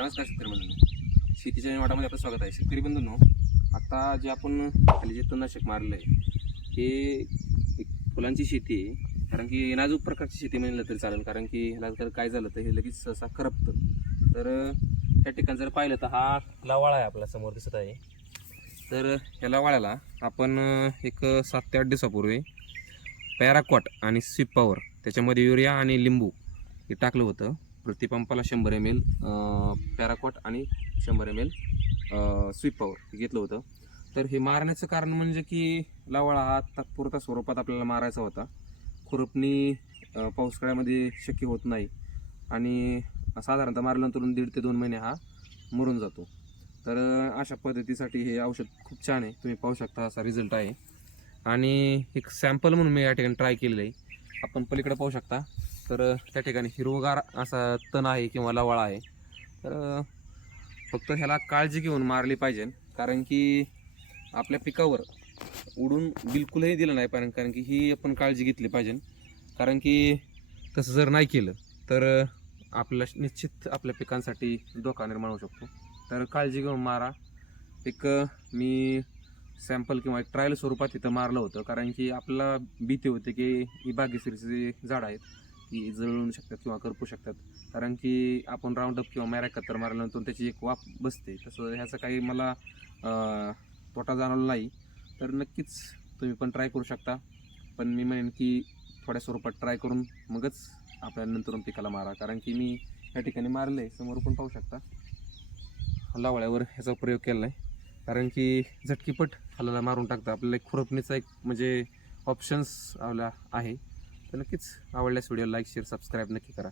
नमस्कार शेतकरी बंधूंनो शेतीच्या वाटामध्ये आपलं स्वागत आहे. शेतकरी बंधूंनो आता जे आपण खाली जे तणनाशक मारलं आहे हे एक फुलांची शेती आहे. कारण की नाजूक प्रकारची शेती म्हणलं तरी चालेल. कारण की ह्याला जर काय झालं तर हे लगेच सहसा करपतं तर त्या ठिकाणी जर पाहिलं तर हा लवाळा आहे आपल्यासमोर दिसत आहे. तर ह्या लवाळ्याला आपण एक सात ते आठ दिवसापूर्वी पॅराकॉट आणि सिपावर त्याच्यामध्ये युरिया आणि लिंबू हे टाकलं होतं. प्रतिपंपाला शंभर एम एल पॅराकॉट आणि शंभर एम एल स्वीप पॉवर घेतलं होतं. तर हे मारण्याचं कारण म्हणजे की लावाळा हा तात्पुरता स्वरूपात आपल्याला मारायचा होता. खुरपणी पावसाळ्यामध्ये शक्य होत नाही. आणि साधारणतः मारल्यानंतर दीड ते दोन महिने हा मरून जातो. तर अशा पद्धतीसाठी हे औषध खूप छान आहे. तुम्ही पाहू शकता असा रिझल्ट आहे. आणि एक सॅम्पल म्हणून मी या ठिकाणी ट्राय केलेलं आहे. आपण पलीकडे पाहू शकता. तर त्या ठिकाणी हिरवगार असा तण आहे किंवा लवाळा आहे. तर फक्त ह्याला काळजी घेऊन मारली पाहिजे. कारण की आपल्या पिकावर उडून बिलकुलही दिलं नाही पाहिजे कारण की ही आपण काळजी घेतली पाहिजे. कारण की तसं जर नाही केलं तर आपल्या निश्चित आपल्या पिकांसाठी धोका निर्माण होऊ शकतो. तर काळजी घेऊन मारा. एक मी सॅम्पल किंवा एक ट्रायल स्वरूपात इथं मारलं होतं कारण की आपल्याला भीती होते की ही बागेसरीची झाड आहेत की जळवू शकतात किंवा करपू शकतात. कारण की आपण राऊंडअप किंवा मॅरा कत्तर मारल्यानंतर त्याची एक वाफ बसते. तसं ह्याचा काही मला तोटा जाणवला नाही. तर नक्कीच तुम्ही पण ट्राय करू शकता. पण मी म्हणेन की थोड्या स्वरूपात ट्राय करून मगच आपल्या नंतर पिकाला मारा. कारण की मी या ठिकाणी मारलं आहे समोर पण पाहू शकता. लावळ्यावर ह्याचा प्रयोग केला आहे कारण की झटकीपट हलाला मारून टाकता. आपल्याला एक खुरपणीचा एक म्हणजे ऑप्शन्स आपला आहे. तर नक्कीच आवडल्यास व्हिडिओ लाईक शेअर सबस्क्राईब नक्की करा.